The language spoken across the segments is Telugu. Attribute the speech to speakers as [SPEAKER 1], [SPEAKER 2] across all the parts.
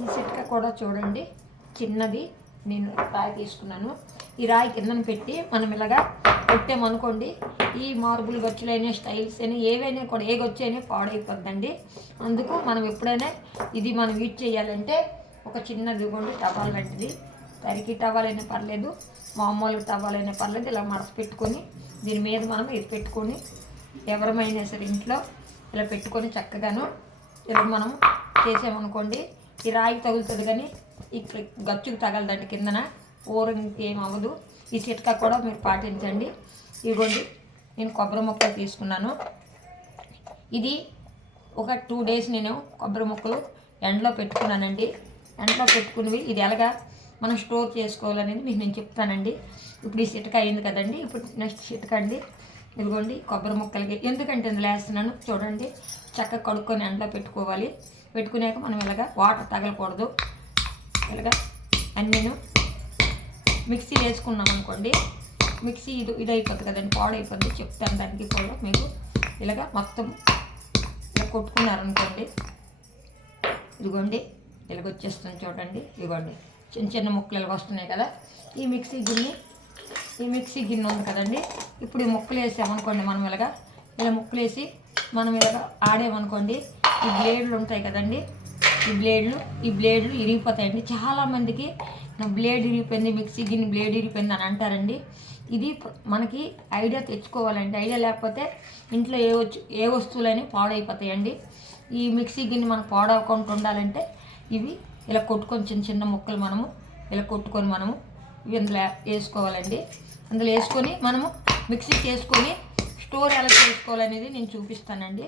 [SPEAKER 1] ఈ చిట్కా కూడా చూడండి. చిన్నది నేను రాయి తీసుకున్నాను. ఈ రాయి కిందన పెట్టి మనం ఇలాగా కొట్టామనుకోండి ఈ మార్బుల్ గొచ్చులైనా స్టైల్స్ అయినా ఏవైనా కూడా ఏ గొచ్చైనా అయినా పాడైపోద్దండి. అందుకు మనం ఎప్పుడైనా ఇది మనం యూజ్ చేయాలంటే ఒక చిన్నది ఇవ్వండి టవాల్ లాంటిది. తరికి టవాల్ అయినా పర్లేదు మామూలు టవాల్ అయినా పర్లేదు ఇలా మడత పెట్టుకొని దీని మీద మనం ఇది పెట్టుకొని ఎవరమైనా సరే ఇంట్లో ఇలా పెట్టుకొని చక్కగాను ఇలా మనం చేసామనుకోండి ఈ రాయికి తగులుతుంది కానీ ఇక్కడ గచ్చుకు తగలదండి కిందన. ఊరం ఏం అవ్వదు. ఈ చిట్కా కూడా మీరు పాటించండి. ఇదిగోండి నేను కొబ్బరి మొక్కలు తీసుకున్నాను. ఇది ఒక టూ డేస్ నేను కొబ్బరి మొక్కలు ఎండలో పెట్టుకున్నానండి. ఎండలో పెట్టుకున్నవి ఇది ఎలాగా మనం స్టోర్ చేసుకోవాలనేది మీకు నేను చెప్తానండి. ఇప్పుడు ఈ చిట్కా అయింది కదండి. ఇప్పుడు నెక్స్ట్ చిట్కా అండి. ఇదిగోండి కొబ్బరి ముక్కలకి. ఎందుకంటే ఇందులో వేస్తున్నాను చూడండి. చక్కగా కడుక్కొని ఎండలో పెట్టుకోవాలి. పెట్టుకునేక మనం ఇలాగా వాటర్ తగలకూడదు. ఇలాగా అన్నీను మిక్సీ వేసుకున్నాం అనుకోండి. మిక్సీ ఇది ఇది అయిపోద్ది కదండి పాడైపోద్ది. చెప్తాను దానికి కూడా మీకు. ఇలాగా మొత్తం ఇలా కొట్టుకున్నారనుకోండి. ఇదిగోండి ఇలాగ వచ్చేస్తుంది చూడండి. ఇదిగోండి చిన్న చిన్న ముక్కలు ఇలాగ వస్తున్నాయి కదా. ఈ మిక్సీ గిన్నె ఈ మిక్సీ గిన్నె ఉంది కదండి. ఇప్పుడు ఈ ముక్కలు వేసామనుకోండి మనం ఇలాగా. ఇలా ముక్కలు వేసి మనం ఇలాగ ఆడామనుకోండి ఈ బ్లేడ్లు ఉంటాయి కదండి. ఈ బ్లేడ్లు ఈ బ్లేడ్లు ఇరిగిపోతాయండి. చాలామందికి నా బ్లేడ్ ఇరిగిపోయింది మిక్సీ గిన్నె బ్లేడ్ ఇరిగిపోయింది అని అంటారండి. ఇది మనకి ఐడియా తెచ్చుకోవాలండి. ఐడియా లేకపోతే ఇంట్లో ఏ ఏ వస్తువులైనా పాడైపోతాయండి. ఈ మిక్సీ గిన్నె మనకు పాడవకుండా ఉండాలంటే ఇవి ఇలా కొట్టుకొని చిన్న చిన్న ముక్కలు మనము ఇలా కొట్టుకొని మనము ఇవి ఇందులో వేసుకోవాలండి. అందులో వేసుకొని మనము మిక్సీ చేసుకొని స్టోర్ ఎలా చేసుకోవాలనేది నేను చూపిస్తానండి.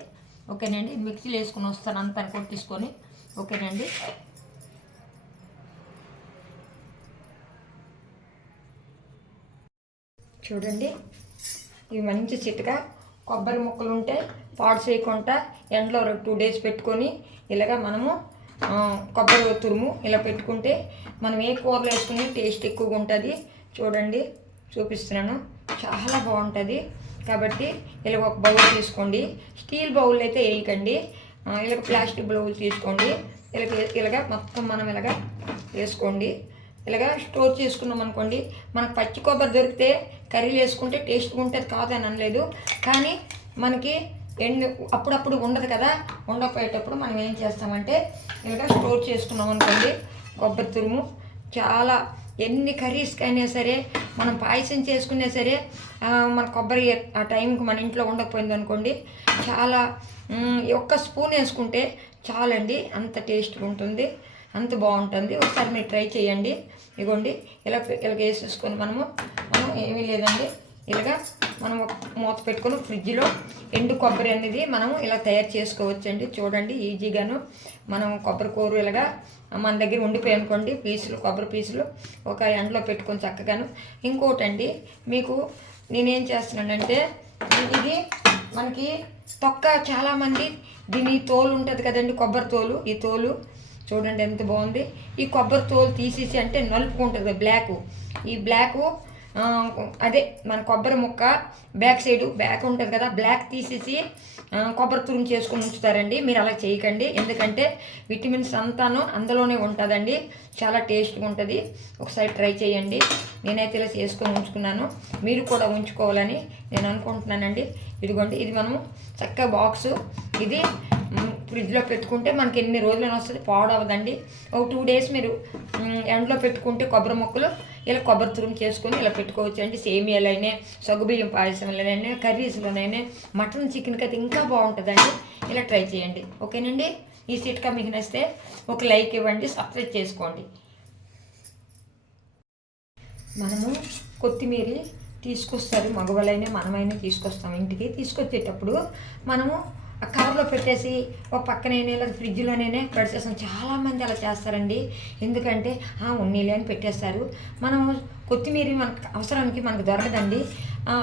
[SPEAKER 1] ఓకేనండి మిక్సీలో వేసుకొని వస్తాను అంతా కొట్టించుకొని ఓకేనండి. చూడండి ఇవి మంచి చిట్కా. కొబ్బరి ముక్కలు ఉంటే పాడు చేయకుండా ఎండలో ఒక టూ డేస్ పెట్టుకొని ఇలాగా మనము కొబ్బరి తురుము ఇలా పెట్టుకుంటే మనం ఏ కూరలో వేసుకుని టేస్ట్ ఎక్కువగా ఉంటుంది. చూడండి చూపిస్తున్నాను. చాలా బాగుంటుంది. కాబట్టి ఇలా ఒక బౌల్ తీసుకోండి. స్టీల్ బౌల్ అయితే వేయకండి. ఇలాగ ప్లాస్టిక్ బౌల్ తీసుకోండి. ఇలాగ ఇలాగ మొత్తం మనం ఇలాగ వేసుకోండి. ఇలాగ స్టోర్ చేసుకున్నాం అనుకోండి మనకు పచ్చి కొబ్బరి దొరికితే కర్రీలు వేసుకుంటే టేస్ట్గా ఉంటుంది కాదని అనలేదు. కానీ మనకి ఎండు అప్పుడప్పుడు ఉండదు కదా. ఉండకపోయేటప్పుడు మనం ఏం చేస్తామంటే ఇలాగా స్టోర్ చేసుకున్నాం అనుకోండి కొబ్బరి తురుము చాలా ఎన్ని కర్రీస్కి అయినా సరే మనం పాయసం చేసుకున్నా సరే మన కొబ్బరి ఆ టైంకి మన ఇంట్లో ఉండకపోయింది అనుకోండి చాలా ఒక్క స్పూన్ వేసుకుంటే చాలండి అంత టేస్ట్గా ఉంటుంది అంత బాగుంటుంది. ఒకసారి మీరు ట్రై చేయండి. ఇగోండి ఇలా ఇలా వేసేసుకొని మనము మనం ఏమీ లేదండి. ఇలాగా మనం మూత పెట్టుకొని ఫ్రిడ్జ్లో ఎండు కొబ్బరి అనేది మనం ఇలా తయారు చేసుకోవచ్చండి. చూడండి ఈజీగాను మనం కొబ్బరి కూర ఇలాగా మన దగ్గర ఉండిపోయి అనుకోండి పీసులు కొబ్బరి పీసులు ఒక ఎండలో పెట్టుకొని చక్కగాను. ఇంకోటండి మీకు నేనేం చేస్తున్నానంటే ఇది మనకి తొక్క చాలామంది దీని తోలు ఉంటుంది కదండి కొబ్బరి తోలు ఈ తోలు. చూడండి ఎంత బాగుంది. ఈ కొబ్బరి తోలు తీసేసి అంటే నలుపుకుంటుంది బ్లాక్. ఈ బ్లాకు అదే మన కొబ్బరి ముక్క బ్యాక్ సైడ్ బ్యాక్ ఉంటుంది కదా బ్లాక్ తీసేసి కొబ్బరి తురుము చేసుకుని ఉంచుతారండి. మీరు అలా చేయకండి. ఎందుకంటే విటమిన్స్ అంతాను అందులోనే ఉంటుందండి. చాలా టేస్ట్గా ఉంటుంది. ఒకసారి ట్రై చేయండి. నేనైతే ఇలా చేసుకొని ఉంచుకున్నాను. మీరు కూడా ఉంచుకోవాలని నేను అనుకుంటున్నానండి. ఇదిగోండి ఇది మనము చక్కగా బాక్సు. ఇది ఫ్రిడ్జ్లో పెట్టుకుంటే మనకి ఎన్ని రోజులైనా వస్తుంది పాడవదండి. ఒక టూ డేస్ మీరు ఎండలో పెట్టుకుంటే కొబ్బరి మొక్కలు ఇలా కొబ్బరి తురుము చేసుకొని ఇలా పెట్టుకోవచ్చు. అండి సేమియాలైనా సగ్గుబియ్యం పాయసంలోనైనా కర్రీస్లోనైనా మటన్ చికెన్కి అయితే ఇంకా బాగుంటుందండి. ఇలా ట్రై చేయండి. ఓకేనండి? ఈ సిట్కా మీకు నచ్చితే ఒక లైక్ ఇవ్వండి సబ్స్క్రైబ్ చేసుకోండి. మనము కొత్తిమీర తీసుకొస్తారు మగవాళ్ళైనా మనమైనా తీసుకొస్తాం. ఇంటికి తీసుకొచ్చేటప్పుడు మనము ఆ కవర్లో పెట్టేసి ఓ పక్కనైనా లేదా ఫ్రిడ్జ్లోనైనా పెడిచేస్తాం చాలామంది అలా చేస్తారండి. ఎందుకంటే "ఆ, ఉన్నీలే అని పెట్టేస్తారు. మనం కొత్తిమీర మనకు అవసరానికి మనకు దొరకదండి.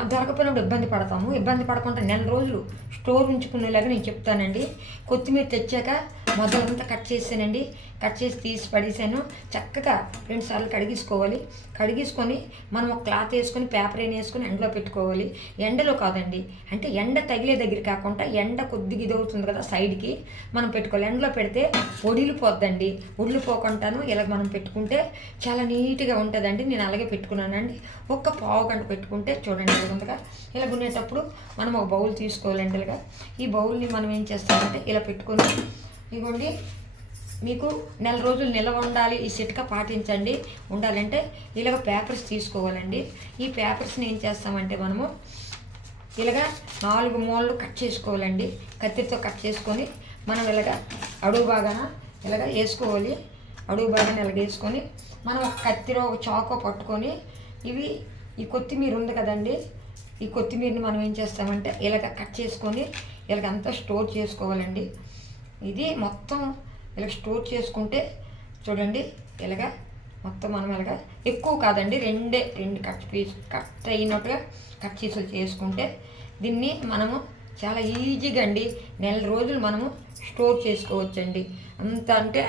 [SPEAKER 1] దొరకపోయినప్పుడు ఇబ్బంది పడతాము. ఇబ్బంది పడకుండా నెల రోజులు స్టోర్ ఉంచుకునేలాగా నేను చెప్తానండి. కొత్తిమీర తెచ్చాక మొదలంతా కట్ చేసానండి. కట్ చేసి తీసి పడేసాను. చక్కగా రెండు సార్లు కడిగేసుకోవాలి. కడిగేసుకొని మనం ఒక క్లాత్ వేసుకొని పేపర్ అయిన వేసుకొని ఎండలో పెట్టుకోవాలి. ఎండలో కాదండి. అంటే ఎండ తగిలే దగ్గర కాకుండా ఎండ కొద్దిగా ఇది అవుతుంది కదా సైడ్కి. మనం పెట్టుకోవాలి. ఎండలో పెడితే ఒడిలిపోద్దండి. ఒడిలిపోకుండాను ఇలా మనం పెట్టుకుంటే చాలా నీట్గా ఉంటుందండి. నేను అలాగే పెట్టుకున్నానండి. ఒక్క పావు గంట పెట్టుకుంటే చూడండి ఇలాగుందిగా ఇలా ఉండేటప్పుడు మనం ఒక బౌల్ తీసుకోవాలండి ఇలాగా ఈ బౌల్ని మనం ఏం చేస్తామంటే ఇలా పెట్టుకొని ఇదిగోండి మీకు నెల రోజులు నిల్వ ఉండాలి ఈ సిట్క పాటించండి. ఉండాలంటే ఇలాగ పేపర్స్ తీసుకోవాలండి. ఈ పేపర్స్ని ఏం చేస్తామంటే మనము ఇలాగ నాలుగు మూలలు కట్ చేసుకోవాలండి. కత్తిరితో కట్ చేసుకొని మనం ఇలాగ అడుగు బాగాన ఇలాగ వేసుకోవాలి. అడుగు బాగాన ఇలాగ వేసుకొని మనం ఒక కత్తిలో ఒక చాకో పట్టుకొని ఇవి ఈ కొత్తిమీర ఉంది కదండి ఈ కొత్తిమీరని మనం ఏం చేస్తామంటే ఇలాగ కట్ చేసుకొని ఇలాగ అంతా స్టోర్ చేసుకోవాలండి. ఇది మొత్తం ఇలా స్టోర్ చేసుకుంటే చూడండి ఇలాగ మొత్తం మనం ఇలాగ ఎక్కువ కాదండి రెండే రెండు కట్ పీస్ కట్ అయినట్టుగా కట్ పీసులు చేసుకుంటే దీన్ని మనము చాలా ఈజీగా అండి. నెల రోజులు మనము స్టోర్ చేసుకోవచ్చండి. అంత అంటే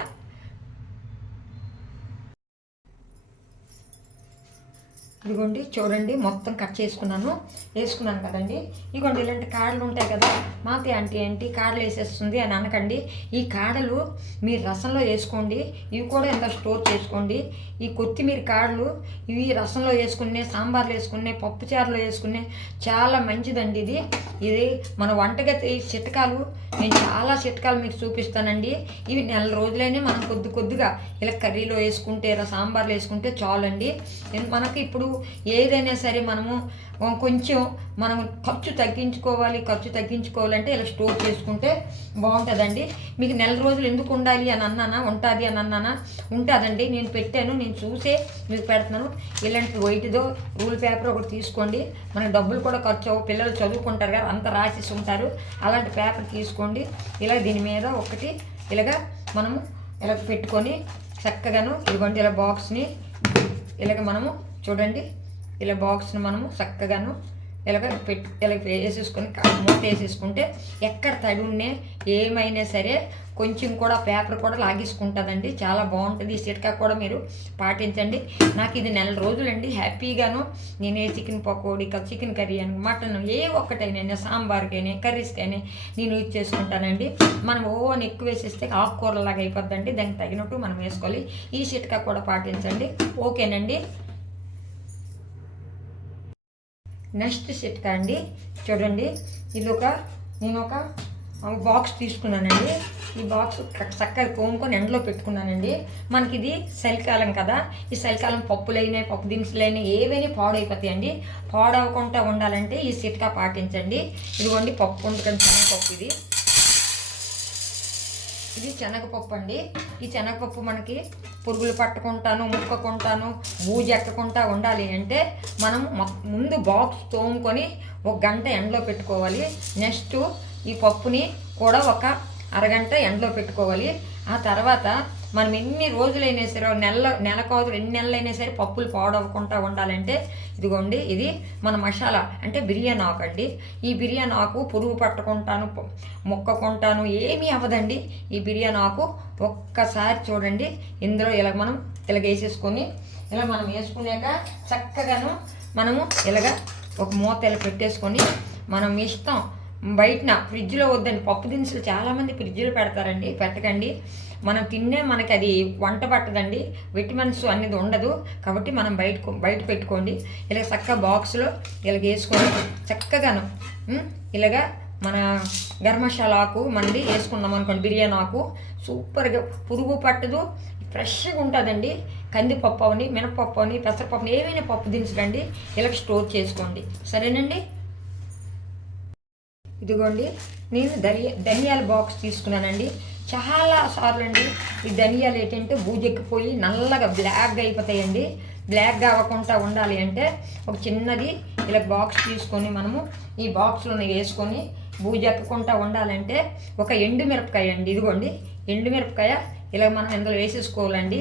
[SPEAKER 1] ఇదిగోండి చూడండి మొత్తం కట్ చేసుకున్నాను. వేసుకున్నాను కదండి. ఇదిగోండి ఇలాంటి కాడలు ఉంటాయి కదా మాతి ఆంటీ ఏంటి కాడలు వేసేస్తుంది అని అనకండి. ఈ కాడలు మీరు రసంలో వేసుకోండి ఇవి కూడా ఎంత స్టోర్ చేసుకోండి. ఈ కొత్తిమీర కాడలు ఇవి రసంలో వేసుకునే సాంబార్లో వేసుకునే పప్పుచారులో వేసుకునే చాలా మంచిదండి ఇది. ఇది మన వంటగతి చిట్కాలు నేను చాలా చిట్కాలు మీకు చూపిస్తానండి. ఇవి నెల రోజులైనా మనం కొద్ది కొద్దిగా ఇలా కర్రీలో వేసుకుంటే ఇలా సాంబార్లో వేసుకుంటే చాలండి. మనకి ఇప్పుడు ఏదైనా సరే మనము కొంచెం మనం ఖర్చు తగ్గించుకోవాలి ఖర్చు తగ్గించుకోవాలంటే ఇలా స్టోర్ చేసుకుంటే బాగుంటుందండి. మీకు నెల రోజులు ఎందుకు ఉండాలి అని అన్నానా? ఉంటుంది అని అన్నానా? ఉంటుందండి. నేను పెట్టాను నేను చూసే మీకు పెడుతున్నాను. ఇలాంటి వైట్దో రూల్ పేపర్ ఒకటి తీసుకోండి. మన డబ్బులు కూడా ఖర్చు అవ్వ పిల్లలు చదువుకుంటారు కదా అంత రాసేసి ఉంటారు. అలాంటి పేపర్ తీసుకోండి. ఇలా దీని మీద ఒకటి ఇలాగా మనము ఇలా పెట్టుకొని చక్కగాను ఇదిగోండి ఇలా బాక్స్ని ఇలాగ మనము చూడండి. ఇలా బాక్స్ని మనము చక్కగాను ఇలాగ పెట్టి ఇలా వేసేసుకొని మూత వేసేసుకుంటే ఎక్కడ తడి ఉన్నే ఏమైనా సరే కొంచెం కూడా పేపర్ కూడా లాగేసుకుంటుందండి. చాలా బాగుంటుంది. ఈ సిట్కా కూడా మీరు పాటించండి. నాకు ఇది నెల రోజులండి. హ్యాపీగాను నేను ఏ చికెన్ పకోడీ చికెన్ కర్రీ అని మటన్ ఏ ఒక్కటైనా సాంబార్కైనా కర్రీస్కైనా నేను యూజ్ చేసుకుంటానండి. మనం ఓవన్ ఎక్కువ వేసేస్తే ఆకుకూరలాగా అయిపోద్దండి. దానికి తగినట్టు మనం వేసుకోవాలి. ఈ సిట్కా కూడా పాటించండి. ఓకేనండి. నెక్స్ట్ సిట్కా అండి? చూడండి. ఇది ఒక నేను ఒక బాక్స్ తీసుకున్నానండి. ఈ బాక్స్ చక్కగా కోముకొని ఎండలో పెట్టుకున్నానండి. మనకి ఇది చలికాలం కదా. ఈ చలికాలం పప్పులైనా పప్పు దినుసులైనా ఏవైనా పాడైపోతాయండి. పాడవకుండా ఉండాలంటే ఈ సిట్కా పాటించండి. ఇదిగోండి పప్పు ఉంది కదా పప్పు ఇది. ఇది శనగపప్పు అండి. ఈ శనగపప్పు మనకి పురుగులు పట్టుకుంటాను ముక్కకుంటాను బూజు ఎక్కకుండా ఉండాలి అంటే మనం ముందు బాక్స్ తోముకొని ఒక గంట ఎండలో పెట్టుకోవాలి. నెక్స్ట్ ఈ పప్పుని కూడా ఒక అరగంట ఎండలో పెట్టుకోవాలి. ఆ తర్వాత మనం ఎన్ని రోజులైనా సరే నెల నెల కాదు రెండు నెలలైనా సరే పప్పులు పాడవకుండా ఉండాలంటే ఇదిగోండి ఇది మన మసాలా అంటే బిర్యానీ ఆకు అండి ఈ బిర్యానీ ఆకు పురుగు పట్టుకుంటాను మొక్కకుంటాను ఏమీ అవ్వదండి. ఈ బిర్యానీ ఆకు ఒక్కసారి చూడండి. ఇందులో ఇలా మనం ఇలాగ వేసేసుకొని ఇలా మనం వేసుకున్నాక చక్కగాను మనము ఇలాగ ఒక మూత ఇలా పెట్టేసుకొని మనం ఇష్టం బయటన ఫ్రిడ్జ్లో వద్దండి పప్పు దినుసులు చాలామంది ఫ్రిడ్జ్లో పెడతారండి పెట్టకండి. మనం తిన్నే మనకి అది వంట పట్టదండి. విటమిన్స్ అనేది ఉండదు. కాబట్టి మనం బయట బయట పెట్టుకోండి. ఇలా చక్కగా బాక్స్లో ఇలాగ వేసుకొని చక్కగాను ఇలాగా మన గర్మశాల ఆకు మనది వేసుకున్నాం అనుకోండి బిర్యానీ ఆకు. సూపర్గా పురుగు పట్టదు ఫ్రెష్గా ఉంటుందండి. కందిపప్పు అవని మినపప్పు అని పెసరపప్పు ఏమైనా పప్పు దినుసులండి ఇలా స్టోర్ చేసుకోండి. సరేనండి? ఇదిగోండి నేను ధనియా ధనియాల బాక్స్ తీసుకున్నానండి. చాలా సార్లు అండి ఈ ధనియాలు ఏంటంటే బూజెక్కిపోయి నల్లగా బ్లాక్గా అయిపోతాయండి. బ్లాక్గా అవ్వకుండా ఉండాలి అంటే ఒక చిన్నది ఇలా బాక్స్ తీసుకొని మనము ఈ బాక్స్లో వేసుకొని బూజెక్కకుండా ఉండాలంటే ఒక ఎండు మిరపకాయ అండి ఇదిగోండి ఎండు మిరపకాయ ఇలా మనం ఇందులో వేసేసుకోవాలండి.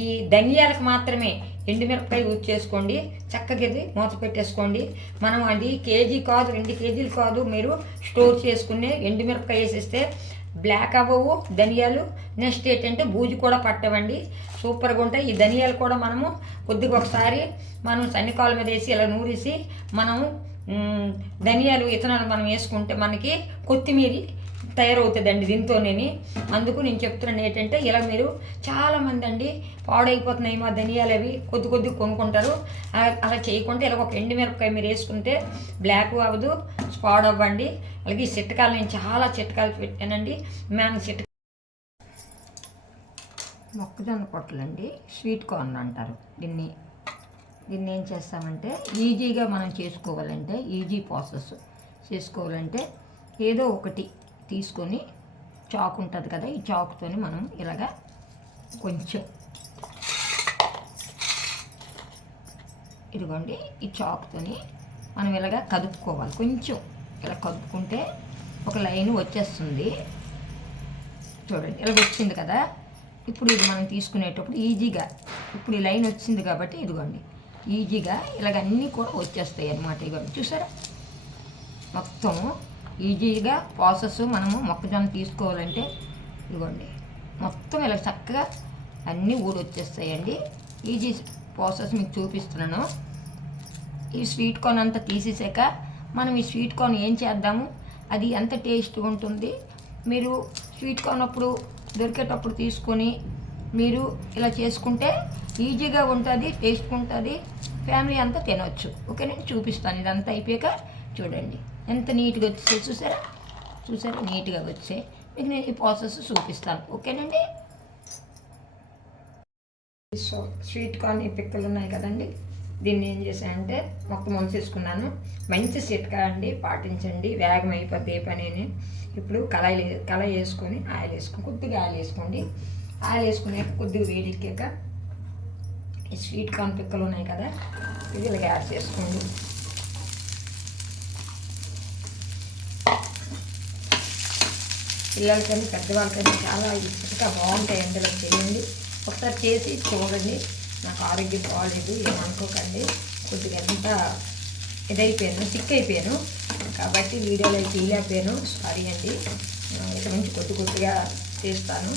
[SPEAKER 1] ఈ ధనియాలకు మాత్రమే ఎండుమిరపకాయ యూజ్ చేసుకోండి చక్కగా మూత పెట్టేసుకోండి. మనం అది కేజీ కాదు రెండు కేజీలు కాదు మీరు స్టోర్ చేసుకునే ఎండుమిరపకాయ వేసేస్తే బ్లాక్ అవ్వవు ధనియాలు. నెక్స్ట్ ఏంటంటే బూజు కూడా పట్టవండి. సూపర్గా ఉంటాయి. ఈ ధనియాలు కూడా మనము కొద్దిగా ఒకసారి మనం సన్నికాల మీద వేసి ఇలా నూరేసి మనం ధనియాలు ఇతనాలు మనం వేసుకుంటే మనకి కొత్తిమీర తయారవుతుందండి దీంతోనేని అందుకు నేను చెప్తున్నాను ఏంటంటే ఇలా మీరు చాలామంది అండి పాడైపోతున్నాయి మా ధనియాలు అవి కొద్ది కొద్ది కొనుక్కుంటారు. అలా అలా చేయకుండా ఇలా ఒక ఎండు మిరపకాయ మీరు వేసుకుంటే బ్లాక్ అవ్వదు స్పాడ్ అవ్వండి. అలాగే ఈ చిట్కాలు నేను చాలా చిట్కాలు పెట్టానండి. మేము చిట్ట మొక్కజొన్న పొట్టలండి స్వీట్ కార్న్ అంటారు దీన్ని. దీన్ని ఏం చేస్తామంటే ఈజీగా మనం చేసుకోవాలంటే ఈజీ ప్రాసెస్ చేసుకోవాలంటే ఏదో ఒకటి తీసుకొని చాకు ఉంటుంది కదా ఈ చాకుతోని మనం ఇలాగా కొంచెం ఇదిగోండి ఈ చాకుతోని మనం ఇలాగా కదుపుకోవాలి. కొంచెం ఇలా కదుపుకుంటే ఒక లైన్ వచ్చేస్తుంది. చూడండి ఇలా వచ్చింది కదా. ఇప్పుడు ఇది మనం తీసుకునేటప్పుడు ఈజీగా ఇప్పుడు ఈ లైన్ వచ్చింది కాబట్టి ఇదిగోండి ఈజీగా ఇలాగ అన్నీ కూడా వచ్చేస్తాయి అన్నమాట. ఇదిగోండి చూసారా? మొత్తం ఈజీగా ప్రాసెస్ మనము మొక్కజొన్న తీసుకోవాలంటే ఇవ్వండి. మొత్తం ఇలా చక్కగా అన్నీ ఊడొచ్చేస్తాయండి. ఈజీ ప్రాసెస్ మీకు చూపిస్తున్నాను. ఈ స్వీట్ కార్న్ అంతా తీసేసాక మనం ఈ స్వీట్ కార్న్ ఏం చేద్దాము? అది ఎంత టేస్ట్గా ఉంటుంది? మీరు స్వీట్ కార్న్ అప్పుడు దొరికేటప్పుడు తీసుకొని మీరు ఇలా చేసుకుంటే ఈజీగా ఉంటుంది టేస్ట్ ఉంటుంది ఫ్యామిలీ అంతా తినవచ్చు ఓకే నేను చూపిస్తాను. ఇదంతా అయిపోయాక చూడండి. ఎంత నీట్గా వచ్చాయి చూసారా? చూసారా? నీట్గా వచ్చాయి. మీకు నేను ఈ ప్రాసెస్ చూపిస్తాను. ఓకేనండి? సో స్వీట్ కార్న్ ఈ పిక్కలు ఉన్నాయి కదండి. దీన్ని ఏం చేశానంటే మొత్తం వంచేసుకున్నాను మంచి సిట్కా అండి పాటించండి. వేగం అయిపోద్ది ఏ ఇప్పుడు కళాయి కళాయి వేసుకొని ఆయిల్ వేసుకొని కొద్దిగా ఆయిల్ వేసుకోండి. ఆయిల్ వేసుకున్నాక కొద్దిగా వేడెక్కాక ఈ స్వీట్ కార్న్ పిక్కలు ఉన్నాయి కదా ఇది ఇలా యాడ్ చేసుకోండి. పిల్లలకని పెద్దవాళ్ళకని చాలా ఇష్టంగా బాగుంటాయి అందులో చేయండి. ఒకసారి చేసి చూడండి. నాకు ఆరోగ్యం బాగాలేదు ఏమనుకోకండి కొద్దిగా ఎంత ఇదైపోయాను సిక్ అయిపోయాను. కాబట్టి వీడియోలో అయితే తీయలేకపోయాను సారీ అండి ఇక నుంచి కొద్ది కొద్దిగా చేస్తాను.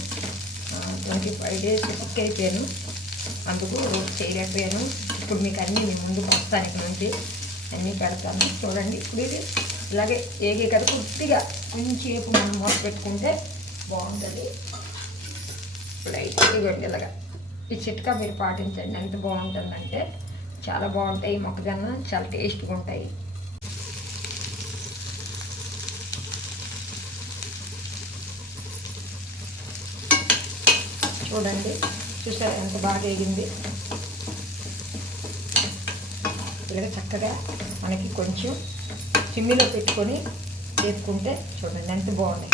[SPEAKER 1] ట్వంటీ ఫైవ్ డేస్ సిక్ అయిపోయాను. అందుకు చేయలేకపోయాను. ఇప్పుడు మీకు అన్నీ నేను ముందుకు వస్తాను ఇక నుంచి. అన్నీ పెడతాను. చూడండి. ఇప్పుడు ఇది ఇలాగే ఏగే కదా కొద్దిగా కొంచెంసేపు మనం మూత పెట్టుకుంటే బాగుంటుంది. లైట్ ఇవ్వండి ఇలాగా. ఈ చిట్కా మీరు పాటించండి. ఎంత బాగుంటుందంటే చాలా బాగుంటాయి. మొక్కజొన్న చాలా టేస్ట్గా ఉంటాయి. చూడండి. చూసారా? ఎంత బాగా వేగింది. ఇలాగ చక్కగా మనకి కొంచెం చిమ్మిలో పెట్టుకొని వేసుకుంటే చూడండి ఎంత బాగుంది.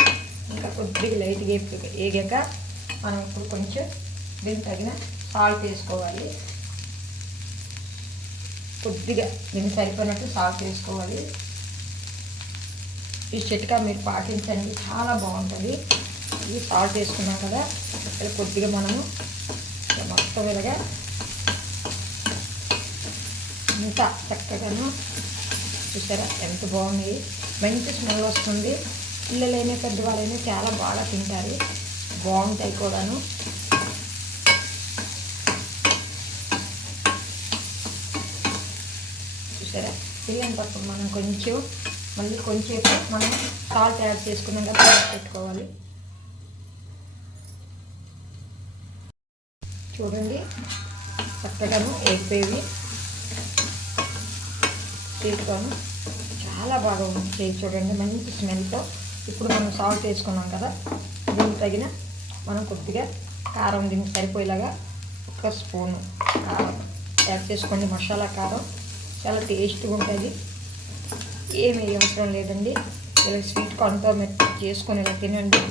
[SPEAKER 1] ఇంకా కొద్దిగా లైట్గా వేపు- వేగాక మనం ఇప్పుడు కొంచెం దీనికి తగిన సాల్ట్ వేసుకోవాలి. కొద్దిగా దీనికి సరిపోయినట్టు సాల్ట్ వేసుకోవాలి. ఈ చిట్కా మీరు పాటించండి. చాలా బాగుంటుంది. ఇది సాల్ట్ వేసుకున్నాం కదా ఇక్కడ కొద్దిగా మనము మొత్తం ఇలాగా ఇంత చక్కగాను చూసారా? ఎంత బాగుంది. మంచి స్మెల్ వస్తుంది. పిల్లలైనా పెద్దవాళ్ళైనా చాలా బాగా తింటారు. బాగుంటాయి కూడాను. చూసారా? పిల్లంటప్పుడు మనం కొంచెం మళ్ళీ కొంచెం మనం సాల్ట్ యాడ్ చేసుకున్నాక పెట్టుకోవాలి. చూడండి. చక్కగాను ఎగిపోయి తీసుకొని చాలా బాగా ఉంది చూడండి మంచి స్మెల్తో. ఇప్పుడు మనం సాల్ట్ వేసుకున్నాం కదా దీనికి తగిన మనం కొద్దిగా కారం దీనికి సరిపోయేలాగా ఒక స్పూన్ కారం యాడ్ చేసుకోండి. మసాలా కారం చాలా టేస్ట్గా ఉంటుంది. ఏమి అవసరం లేదండి. ఇలా స్వీట్ కార్న్తో మీరు చేసుకొని ఇలా తినండి.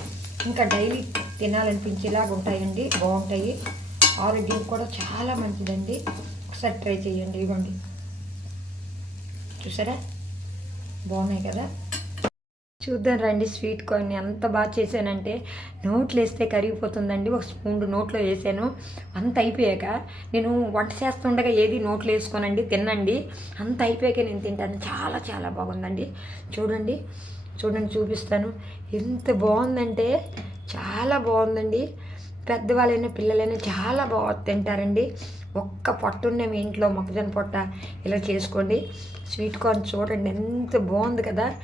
[SPEAKER 1] ఇంకా డైలీ తినాలనిపించేలాగా ఉంటాయండి. బాగుంటాయి. ఆరోగ్యం కూడా చాలా మంచిదండి. ఒకసారి ట్రై చేయండి ఇవ్వండి. చూసారా? బాగున్నాయి కదా? చూద్దాం రండి స్వీట్ కార్న్ ఎంత బాగా చేశానంటే నోట్లు వేస్తే కరిగిపోతుందండి. ఒక స్పూన్ నోట్లో వేసాను. అంత అయిపోయాక నేను వంట చేస్తుండగా ఏది నోట్లు వేసుకోనండి తినండి అంత అయిపోయాక నేను తింటాను. చాలా చాలా బాగుందండి. చూడండి చూడండి చూపిస్తాను. ఎంత బాగుందంటే చాలా బాగుందండి. పెద్దవాళ్ళైనా పిల్లలైనా చాలా బాగా తింటారండి. ఒక్క పొట్టుండే మీ ఇంట్లో మొక్కజొన్న పొట్ట ఇలా చేసుకోండి. స్వీట్ కార్న్ చూడండి ఎంత బాగుంది కదా?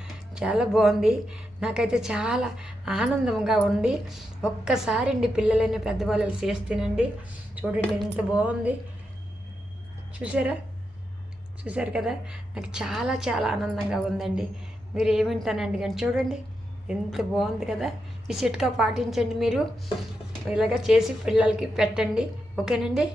[SPEAKER 1] చాలా బాగుంది. నాకైతే చాలా ఆనందంగా ఉంది. ఒక్కసారి అండి పిల్లలని పెద్దవాళ్ళు చేస్తేనండి చేసి తినండి. చూడండి ఎంత బాగుంది. చూసారా? చూసారు కదా? నాకు చాలా చాలా ఆనందంగా ఉందండి. మీరు ఏమింటానండి కానీ చూడండి ఎంత బాగుంది కదా? ఈ చిట్కా పాటించండి మీరు. ఇలాగ చేసి పిల్లలకి పెట్టండి. ఓకేనండి?